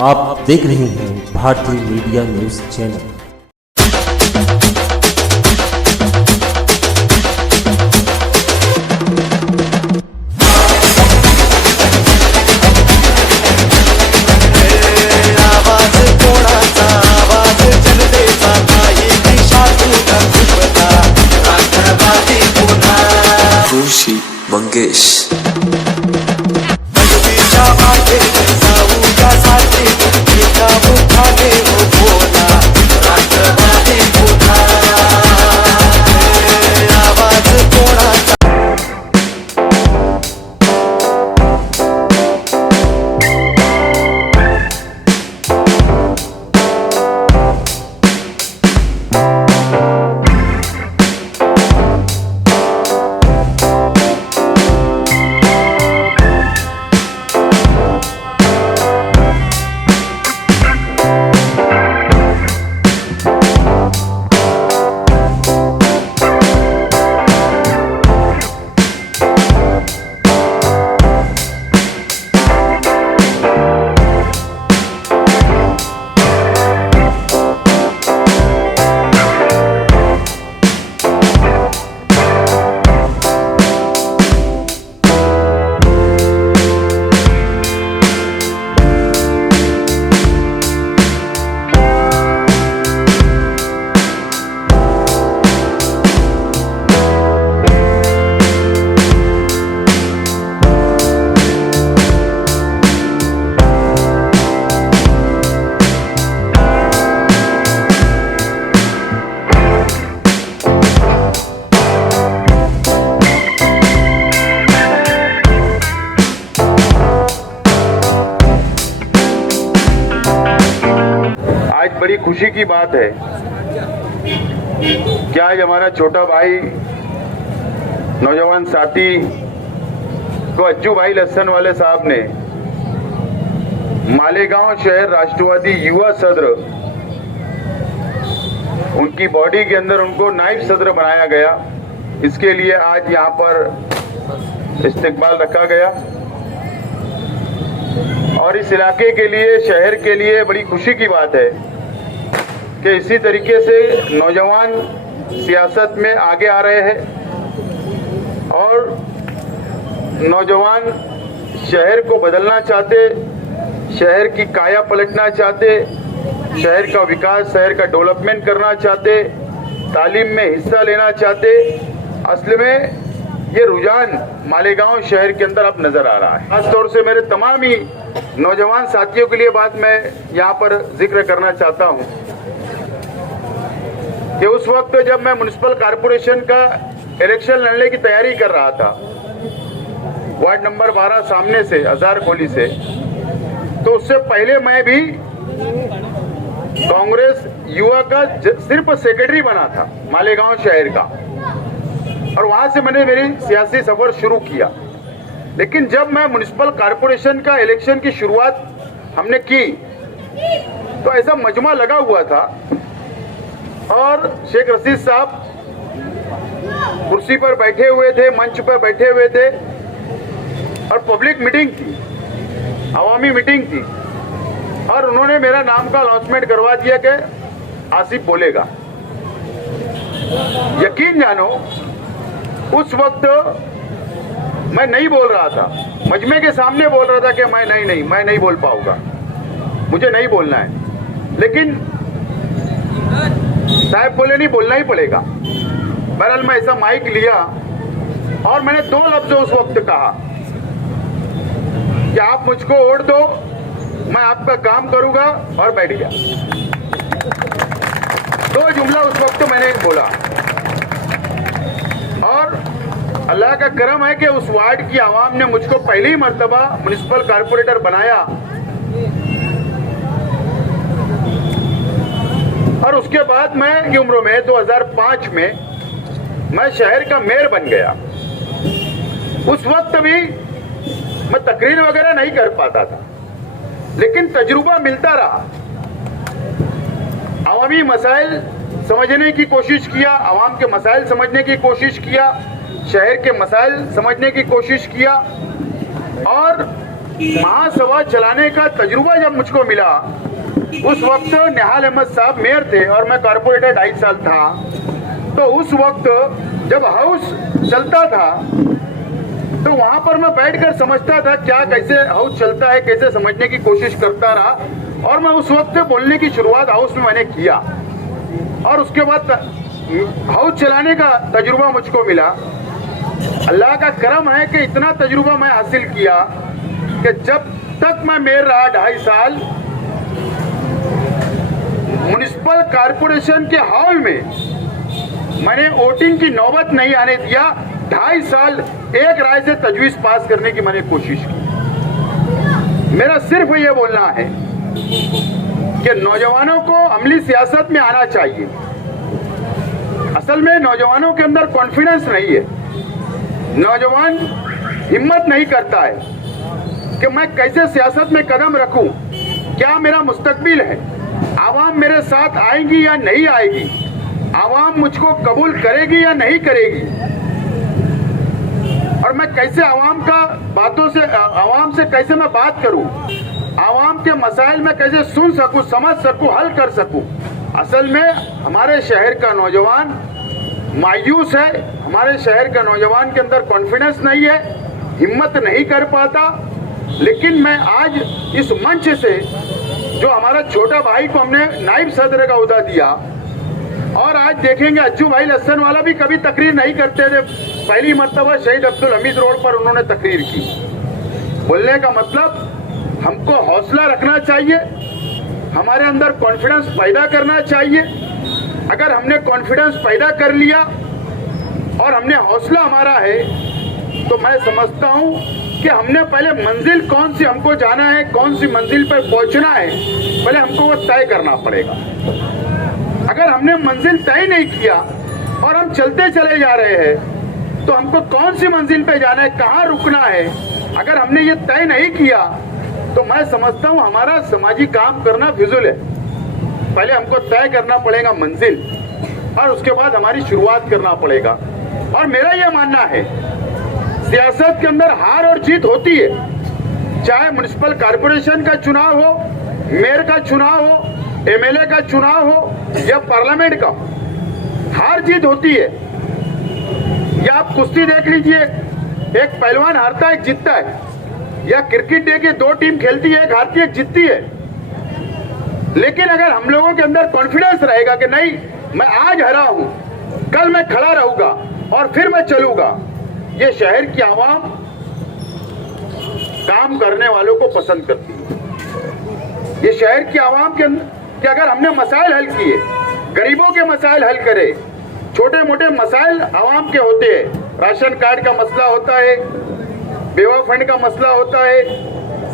आप देख रहे हैं भारतीय मीडिया न्यूज चैनल। खुशी मंगेश बड़ी खुशी की बात है कि आज हमारा छोटा भाई नौजवान साथी को अज्जू भाई लस्सन वाले साहब ने मालेगांव शहर राष्ट्रवादी युवा सदर उनकी बॉडी के अंदर उनको नायब सदर बनाया गया। इसके लिए आज यहाँ पर इस्तकबाल रखा गया और इस इलाके के लिए, शहर के लिए बड़ी खुशी की बात है कि इसी तरीके से नौजवान सियासत में आगे आ रहे हैं और नौजवान शहर को बदलना चाहते, शहर की काया पलटना चाहते, शहर का विकास, शहर का डेवलपमेंट करना चाहते, तालीम में हिस्सा लेना चाहते। असल में ये रुझान मालेगांव शहर के अंदर अब नजर आ रहा है। खासतौर से मेरे तमाम ही नौजवान साथियों के लिए बात मैं यहाँ पर जिक्र करना चाहता हूँ कि उस वक्त जब मैं म्युनिसिपल कॉरपोरेशन का इलेक्शन लड़ने की तैयारी कर रहा था, वार्ड नंबर 12 सामने से, हजार गोली से, तो उससे पहले मैं भी कांग्रेस युवा का सिर्फ सेक्रेटरी बना था मालेगांव शहर का और वहां से मैंने मेरी सियासी सफर शुरू किया। लेकिन जब मैं म्युनिसिपल कॉरपोरेशन का इलेक्शन की शुरुआत हमने की तो ऐसा मजमा लगा हुआ था और शेख रशीद साहब कुर्सी पर बैठे हुए थे, मंच पर बैठे हुए थे और पब्लिक मीटिंग थी, अवामी मीटिंग थी और उन्होंने मेरा नाम का अनाउंसमेंट करवा दिया कि आसिफ बोलेगा। यकीन जानो उस वक्त मैं नहीं बोल रहा था, मजमे के सामने बोल रहा था कि मैं नहीं बोल पाऊंगा, मुझे नहीं बोलना है। लेकिन साहब बोले नहीं, बोलना ही पड़ेगा। बहरहाल मैं ऐसा माइक लिया और मैंने 2 लफ्ज उस वक्त कहा कि आप मुझको वोट दो, मैं आपका काम करूंगा, और बैठ गया। 2 जुमला उस वक्त मैंने बोला और अल्लाह का करम है कि उस वार्ड की आवाम ने मुझको पहली मर्तबा म्युनिसिपल कॉर्पोरेटर बनाया और उसके बाद मैं की उम्र में 2005 में मैं शहर का मेयर बन गया। उस वक्त भी मैं तकरीर वगैरह नहीं कर पाता था, लेकिन तजुर्बा मिलता रहा। अवामी मसाइल समझने की कोशिश किया, आवाम के मसाइल समझने की कोशिश किया, शहर के मसाइल समझने की कोशिश किया और महासभा चलाने का तजुर्बा जब मुझको मिला, उस वक्त निहाल अहमद साहब मेयर थे और मैं कारपोरेटर 2.5 साल था। तो उस वक्त जब हाउस चलता था तो वहां पर मैं बैठकर समझता था क्या कैसे हाउस चलता है, कैसे समझने की कोशिश करता रहा। और मैं उस वक्त बोलने की शुरुआत हाउस में मैंने किया और उसके बाद हाउस चलाने का तजुर्बा मुझको मिला। अल्लाह का करम है कि इतना तजुर्बा मैं हासिल किया कि जब तक मैं मेयर रहा 2.5 साल, म्युनिसिपल कारपोरेशन के हॉल में मैंने वोटिंग की नौबत नहीं आने दिया। 2.5 साल एक राय से तजवीज पास करने की मैंने कोशिश की। मेरा सिर्फ ये बोलना है कि नौजवानों को अमली सियासत में आना चाहिए। असल में नौजवानों के अंदर कॉन्फिडेंस नहीं है, नौजवान हिम्मत नहीं करता है कि मैं कैसे सियासत में कदम रखूं, क्या मेरा मुस्तकबिल है, आवाम मेरे साथ आएगी या नहीं आएगी, आवाम मुझको कबूल करेगी या नहीं करेगी, और मैं कैसे आवाम का बातों से आवाम से कैसे मैं बात करूं, आवाम के मसाइल में कैसे सुन सकूं, समझ सकूं, हल कर सकूं। असल में हमारे शहर का नौजवान मायूस है, हमारे शहर के नौजवान के अंदर कॉन्फिडेंस नहीं है, हिम्मत नहीं कर पाता। लेकिन मैं आज इस मंच से जो हमारा छोटा भाई को हमने नायब सदर का ओहदा दिया, और आज देखेंगे अज्जू भाई लस्सन वाला भी कभी तकरीर नहीं करते थे, पहली मर्तबा शहीद अब्दुल हमीद रोड पर उन्होंने तकरीर की। बोलने का मतलब हमको हौसला रखना चाहिए, हमारे अंदर कॉन्फिडेंस पैदा करना चाहिए। अगर हमने कॉन्फिडेंस पैदा कर लिया और हमने हौसला हमारा है, तो मैं समझता हूं कि हमने पहले मंजिल कौन सी हमको जाना है, कौन सी मंजिल पर पहुंचना है, पहले हमको वो तय करना पड़ेगा। अगर हमने मंजिल तय नहीं किया और हम चलते चले जा रहे हैं, तो हमको कौन सी मंजिल पे जाना है, कहाँ रुकना है, अगर हमने ये तय नहीं किया तो मैं समझता हूँ हमारा समाजी काम करना फिजूल है। पहले हमको तय करना पड़ेगा मंजिल और उसके बाद हमारी शुरुआत करना पड़ेगा। और मेरा यह मानना है सियासत के अंदर हार और जीत होती है, चाहे म्युनिसिपल कारपोरेशन का चुनाव हो, मेयर का चुनाव हो, एमएलए का चुनाव हो या पार्लियामेंट का, हार जीत होती है। या आप कुश्ती देख लीजिए, एक पहलवान हारता है, एक जीतता है। या क्रिकेट देखिए, 2 टीम खेलती है, एक हारती है, एक जीतती है। लेकिन अगर हम लोगों के अंदर कॉन्फिडेंस रहेगा कि नहीं, मैं आज हरा हूं, कल मैं खड़ा रहूंगा और फिर मैं चलूंगा, ये शहर की आवाम काम करने वालों को पसंद करती है। ये शहर की आवाम के अंदर कि अगर हमने मसाइल हल किए, गरीबों के मसाइल हल करे, छोटे मोटे मसाइल आवाम के होते हैं, राशन कार्ड का मसला होता है, बेवा फंड का मसला होता है,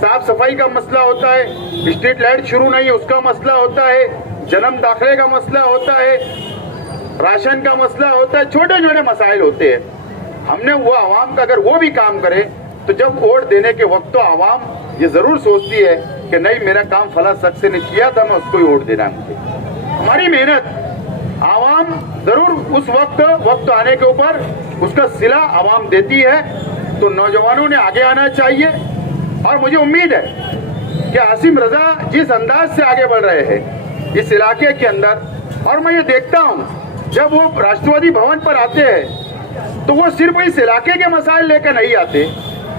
साफ सफाई का मसला होता है, स्ट्रीट लाइट शुरू नहीं है उसका मसला होता है, जन्म दाखिले का मसला होता है, राशन का मसला होता है, छोटे छोटे मसाइल होते हैं। हमने वो आवाम का अगर वो भी काम करे, तो जब वोट देने के वक्त तो आवाम ये जरूर सोचती है कि नहीं, मेरा काम फला शख्स ने किया था, मैं उसको ही वोट देना है मुझे। हमारी मेहनत आवाम जरूर उस वक्त आने के ऊपर उसका सिला आवाम देती है। तो नौजवानों ने आगे आना चाहिए और मुझे उम्मीद है कि आसिम रजा जिस अंदाज से आगे बढ़ रहे हैं इस इलाके के अंदर, और मैं ये देखता हूँ जब वो राष्ट्रवादी भवन पर आते हैं तो वो सिर्फ इस इलाके के मसाइल लेकर नहीं आते,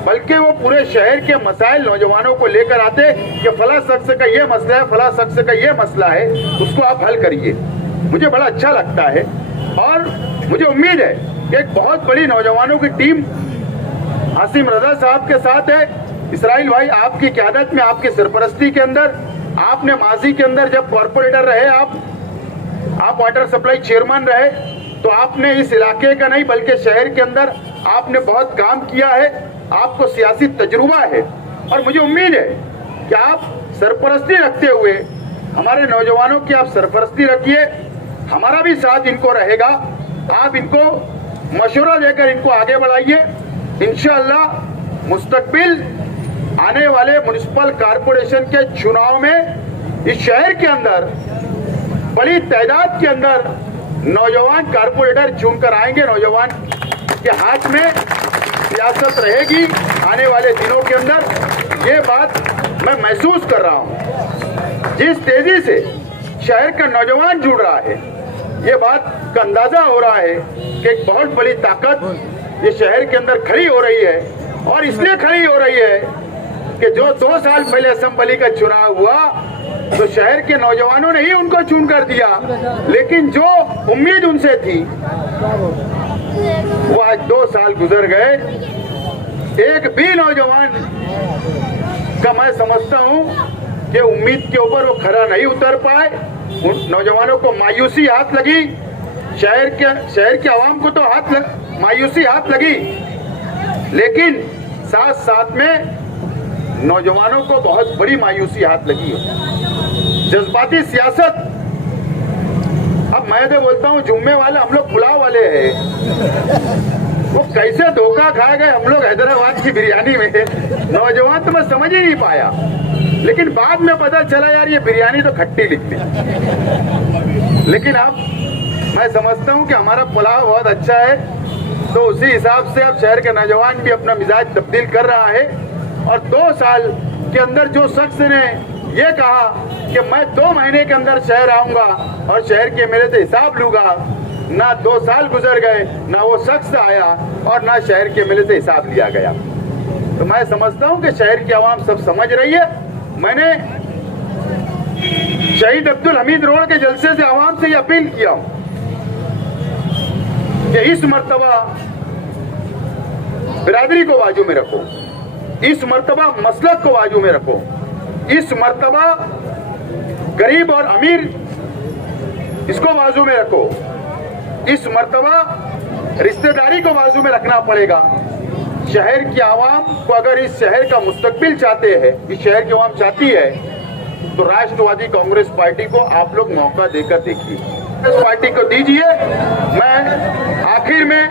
बल्कि वो पूरे शहर के मसाइल नौजवानों को लेकर आते कि फला शख्स का ये मसला है, फला शख्स का ये मसला है, उसको आप हल करिए। मुझे बड़ा अच्छा लगता है और मुझे उम्मीद है कि एक बहुत बड़ी नौजवानों की टीम आसिम रजा साहब के साथ है। इसराइल भाई, आपकी क़यादत में, आपकी सरपरस्ती के अंदर, आपने माजी के अंदर जब कॉर्पोरेटर रहे, आप वाटर सप्लाई चेयरमैन रहे, तो आपने इस इलाके का नहीं बल्कि शहर के अंदर आपने बहुत काम किया है, आपको सियासी तजुर्बा है। और मुझे उम्मीद है कि आप सरपरस्ती रखते हुए हमारे नौजवानों की आप सरपरस्ती रखिए, हमारा भी साथ इनको रहेगा, आप इनको मशवरा देकर इनको आगे बढ़ाइए। इंशाअल्लाह मुस्तकबिल आने वाले म्युनिसिपल कारपोरेशन के चुनाव में इस शहर के अंदर बड़ी तादाद के अंदर नौजवान कारपोरेटर चुनकर आएंगे। नौजवान के हाथ में सियासत रहेगी आने वाले दिनों के अंदर, ये बात मैं महसूस कर रहा हूँ। जिस तेजी से शहर का नौजवान जुड़ रहा है, ये बात का अंदाजा हो रहा है कि एक बहुत बड़ी ताकत ये शहर के अंदर खड़ी हो रही है। और इसलिए खड़ी हो रही है कि जो 2 साल पहले असेंबली का चुनाव हुआ तो शहर के नौजवानों ने ही उनको चुन कर दिया, लेकिन जो उम्मीद उनसे थी वो आज 2 साल गुजर गए, एक भी नौजवान का मैं समझता हूं कि उम्मीद के ऊपर वो खरा नहीं उतर पाए। उन नौजवानों को मायूसी हाथ लगी, शहर के आवाम को तो मायूसी हाथ लगी, लेकिन साथ साथ में नौजवानों को बहुत बड़ी मायूसी हाथ लगी है। जज्बाती सियासत, अब मैं तो बोलता हूँ जुम्मे वाले हम लोग पुलाव वाले हैं, वो कैसे धोखा खा गए हम लोग हैदराबाद की बिरयानी में, नौजवान तो मैं समझ ही नहीं पाया। लेकिन बाद में पता चला यार ये बिरयानी तो खट्टी लिखती, लेकिन अब मैं समझता हूँ कि हमारा पुलाव बहुत अच्छा है, तो उसी हिसाब से अब शहर के नौजवान भी अपना मिजाज तब्दील कर रहा है। और 2 साल के अंदर जो शख्स ने ये कहा कि मैं 2 महीने के अंदर शहर आऊंगा और शहर के मेरे से हिसाब लूंगा, ना 2 साल गुजर गए, ना वो शख्स आया और ना शहर के मेले से हिसाब लिया गया। तो मैं समझता हूं कि शहर की आवाम सब समझ रही है। मैंने शहीद अब्दुल हमीद रोड के जलसे से आवाम से ये अपील किया कि इस मर्तबा बिरादरी को बाजू में रखो, इस मर्तबा मसलक को बाजू में रखो, इस मर्तबा गरीब और अमीर इसको बाजू में रखो, इस मर्तबा रिश्तेदारी को बाजू में रखना पड़ेगा। शहर की आवाम को अगर इस शहर का मुस्तकबिल चाहते हैं, इस शहर की आवाम चाहती है, तो राष्ट्रवादी कांग्रेस पार्टी को आप लोग मौका देकर देखिए, कांग्रेस पार्टी को दीजिए। मैं आखिर में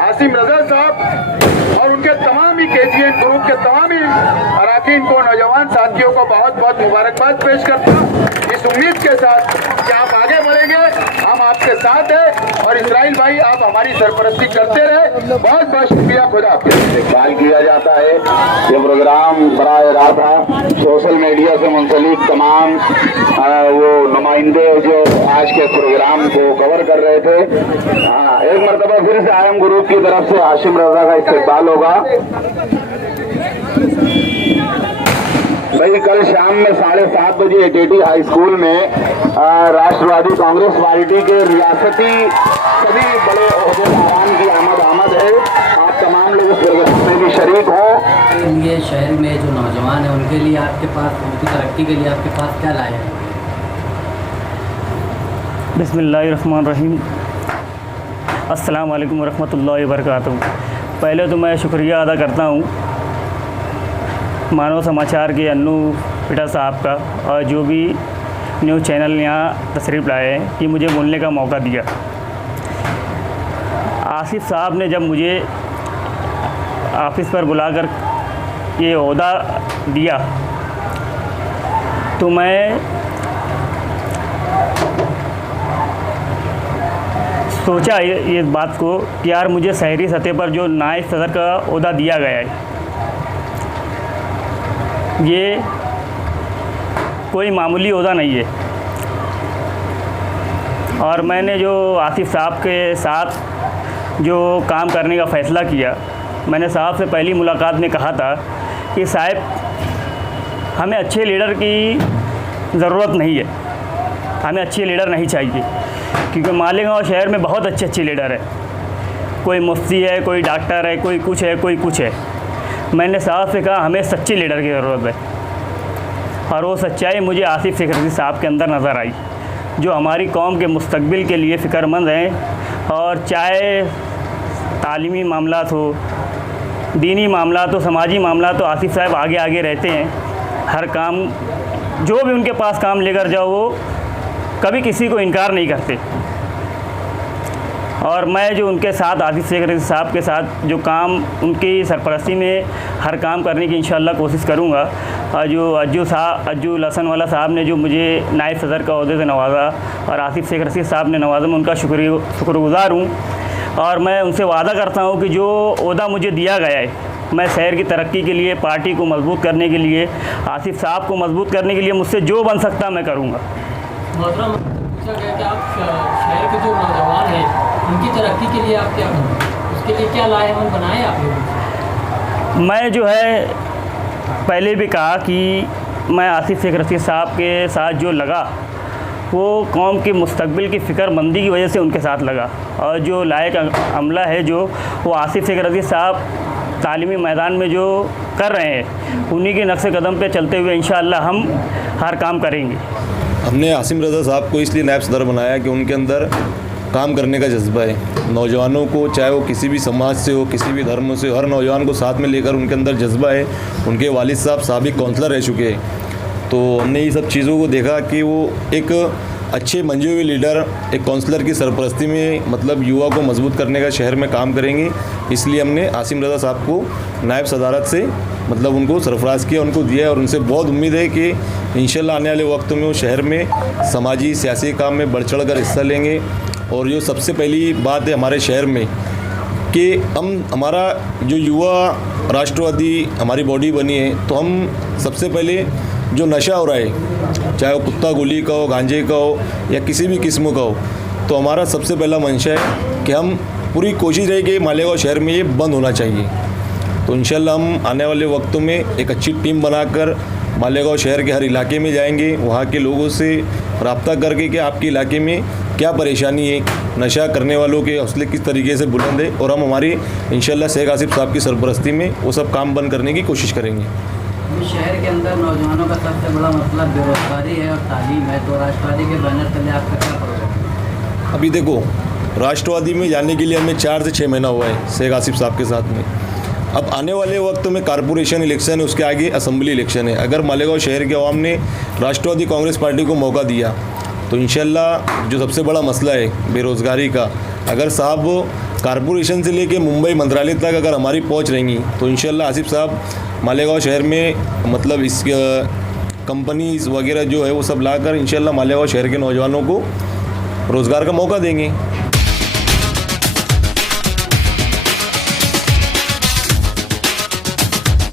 आसिम रजा साहब और उनके तमाम ही केजीएन ग्रुप के तमाम ही अरकान को, नौजवान साथियों को बहुत बहुत मुबारकबाद पेश करता हूँ, इस उम्मीद के साथ कि आप आगे बढ़ेंगे, हम आपके साथ हैं और इस्राइल भाई आप हमारी सरपरस्ती करते रहे। बहुत बहुत शुक्रिया, खुदा हाफिज़। इस्तेमाल किया जाता है। ये प्रोग्राम बराह रास्त सोशल मीडिया से मुंसलिक तमाम वो नुमाइंदे जो आज के प्रोग्राम को कवर कर रहे थे, एक मरतबा फिर से आयम ग्रुप की तरफ से आसिम रजा का इस्तेमाल होगा। भाई कल शाम में 7:30 बजे एटीटी हाई स्कूल में राष्ट्रवादी कांग्रेस पार्टी के रियासती सभी बड़े ओहदेदारान की आमद है। आप तमाम लोग इस प्रोग्राम में भी शरीक हो। ये शहर में जो नौजवान है उनके लिए आपके पास, उनकी तरक्की के लिए आपके पास क्या लाए हैं? बिस्मिल्लाहिर्रहमानिर्रहीम, अस्सलाम वालेकुम वरहमतुल्लाहि वबरकातुहू। पहले तो मैं शुक्रिया अदा करता हूँ मानव समाचार के अन्नू पिटा साहब का और जो भी न्यूज़ चैनल यहाँ तशरीफ़ लाए हैं कि मुझे बोलने का मौका दिया। आसिफ साहब ने जब मुझे ऑफिस पर बुलाकर ये ओहदा दिया तो मैं सोचा ये बात को कि यार मुझे शहरी सतह पर जो नायब सदर का ओहदा दिया गया है ये कोई मामूली ओहदा नहीं है। और मैंने जो आसिफ साहब के साथ जो काम करने का फ़ैसला किया, मैंने साहब से पहली मुलाकात में कहा था कि साहब हमें अच्छे लीडर की ज़रूरत नहीं है, हमें अच्छे लीडर नहीं चाहिए, क्योंकि मालेगांव शहर में बहुत अच्छे लीडर है, कोई मुफ्ती है, कोई डॉक्टर है, कोई कुछ है, कोई कुछ है। मैंने साहब से कहा हमें सच्चे लीडर की ज़रूरत है, और वो सच्चाई मुझे आसिफ सेक्रेटरी साहब के अंदर नज़र आई, जो हमारी कौम के मुस्तकबिल के लिए फ़िक्रमंद हैं। और चाहे तालीमी मामलात हो, दीनी मामलात हो, समाजी मामलात हो, आसिफ साहब आगे आगे रहते हैं। हर काम जो भी उनके पास काम लेकर जाओ वो कभी किसी को इनकार नहीं करते। और मैं जो उनके साथ आसिफ सेक्रेटरी साहब के साथ जो काम उनकी सरपरस्ती में हर काम करने की इंशाअल्लाह कोशिश करूँगा। और जो अज्जू लहसन वाला साहब ने जो मुझे नायब सदर का ओहदे से नवाज़ा और आसिफ सेक्रेटरी साहब ने नवाज़ा, मैं उनका शुक्रगुज़ार हूँ। और मैं उनसे वादा करता हूँ कि जो ओहदा मुझे दिया गया है, मैं शहर की तरक्की के लिए, पार्टी को मजबूत करने के लिए, आसिफ साहब को मजबूत करने के लिए मुझसे जो बन सकता मैं करूँगा। मोहतरम, पूछा गया कि आप शहर के जो नौजवान हैं उनकी तरक्की के लिए आप क्या करें, उसके लिए क्या लाहेमंद बनाए आप लोगों? मैं जो है पहले भी कहा कि मैं आसिफ शेख रशीद साहब के साथ जो लगा वो कौम के मुस्तकबिल की फ़िक्रमंदी की वजह से उनके साथ लगा, और जो लायक अमला है जो वो आसिफ शेख रशीद साहब तालीमी मैदान में जो कर रहे हैं उन्हीं के नक्शे कदम पे चलते हुए इंशाअल्लाह हम हर काम करेंगे। हमने आसिम रज़ा साहब को इसलिए नायब सदर बनाया कि उनके अंदर काम करने का जज्बा है। नौजवानों को, चाहे वो किसी भी समाज से हो, किसी भी धर्म से, हर नौजवान को साथ में लेकर उनके अंदर जज्बा है। उनके वालिद साहब साबिक काउंसलर रह चुके हैं, तो हमने ये सब चीज़ों को देखा कि वो एक अच्छे मंजे हुए लीडर, एक काउंसलर की सरपरस्ती में मतलब युवा को मजबूत करने का शहर में काम करेंगे। इसलिए हमने आसिम रज़ा साहब को नायब सदारत से मतलब उनको सरफराज किया, उनको दिया, और उनसे बहुत उम्मीद है कि इंशाल्लाह आने वाले वक्त में वो शहर में समाजी सियासी काम में बढ़ चढ़ कर हिस्सा लेंगे। और जो सबसे पहली बात है हमारे शहर में कि हमारा जो युवा राष्ट्रवादी हमारी बॉडी बनी है, तो हम सबसे पहले जो नशा हो रहा है, चाहे वो कुत्ता गोली का हो, गांजे का हो या किसी भी किस्म का हो, तो हमारा सबसे पहला मंशा है कि हम पूरी कोशिश रहे कि मालेगांव शहर में ये बंद होना चाहिए। तो इंशाल्लाह हम आने वाले वक्तों में एक अच्छी टीम बनाकर मालेगांव शहर के हर इलाके में जाएंगे, वहाँ के लोगों से रब्ता करके कि आपके इलाके में क्या परेशानी है, नशा करने वालों के हौसले किस तरीके से बुलंद है, और हम हमारी इंशाल्लाह शेख आसिफ साहब की सरपरस्ती में वो सब काम बंद करने की कोशिश करेंगे। शहर के अंदर नौजवानों का सबसे बड़ा मसला बेरोजगारी है और तालीम है, तो राष्ट्रवादी के बैनर तले आपका क्या प्रोग्राम? अभी देखो, राष्ट्रवादी में जाने के लिए हमें 4 से 6 महीना हुआ है शेख आसिफ साहब के साथ में। अब आने वाले वक्त में कारपोरेशन इलेक्शन है, उसके आगे असेंबली इलेक्शन है। अगर मालेगांव शहर के अवाम ने राष्ट्रवादी कांग्रेस पार्टी को मौका दिया तो इंशाल्लाह जो सबसे बड़ा मसला है बेरोज़गारी का, अगर साहब कारपोरेशन से लेके मुंबई मंत्रालय तक अगर हमारी पहुंच रहेंगी तो इंशाल्लाह आसिफ साहब मालेगांव शहर में मतलब इस कंपनीज वगैरह जो है वो सब लाकर इंशाल्लाह मालेगांव शहर के नौजवानों को रोज़गार का मौका देंगे।